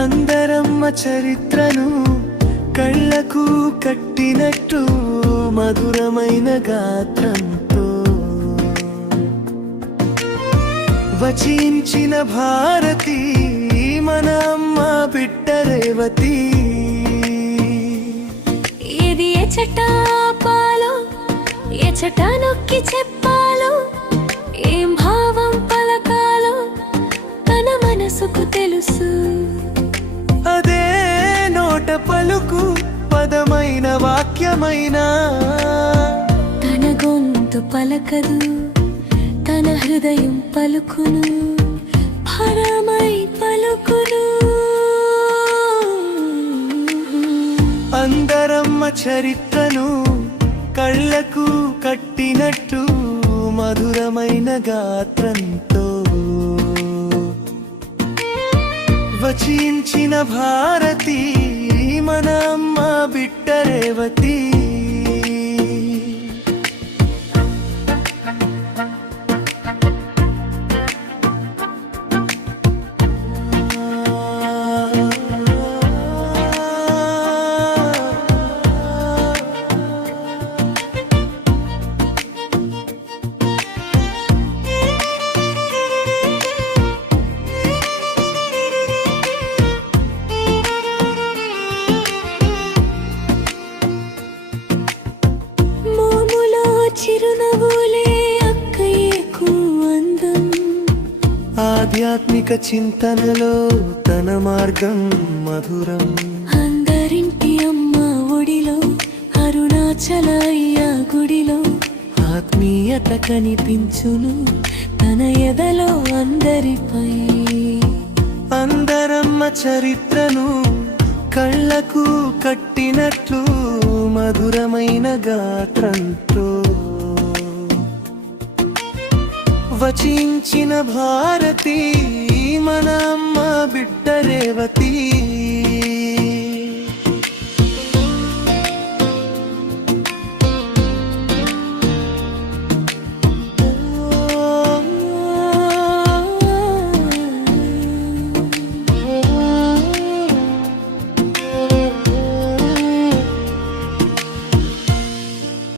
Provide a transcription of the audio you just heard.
అందరమ్మ చరిత్రను కళ్ళకు కట్టినట్టు మధురమైన గాత్రంతో వచించిన భారతి మన అమ్మ బిడ్డ రేవతి. ఇది ఎచట పాలో ఎచట నొక్కి చెప్పాలో, ఏం భావం పలకాలో తన మనసుకు తెలుసు. అదే నోట పలుకు పదమైన వాక్యమైన తన గొంతు పలకదు, తన హృదయం పలుకును, పరమై పలుకును. అందరమ్మ చరిత్రను కళ్ళకు కట్టినట్టు మధురమైన గాత్రంతో వచించిన భారతి మన అమ్మ బిడ్డ రేవతి. చిరునవ్వులే అక్కయ్యకు అందం, ఆధ్యాత్మిక చింతనలో తన మార్గం మధురం. అందరింటి అమ్మ ఒడిలో అరుణాచల అయ్య గుడిలో ఆత్మీయత కనిపించును తన ఎదలో అందరిపై. అందరమ్మ చరిత్రను కళ్ళకు కట్టినట్లు మధురమైన గాత్రంతో వచించిన భారతి మన అమ్మ బిడ్డ రేవతి.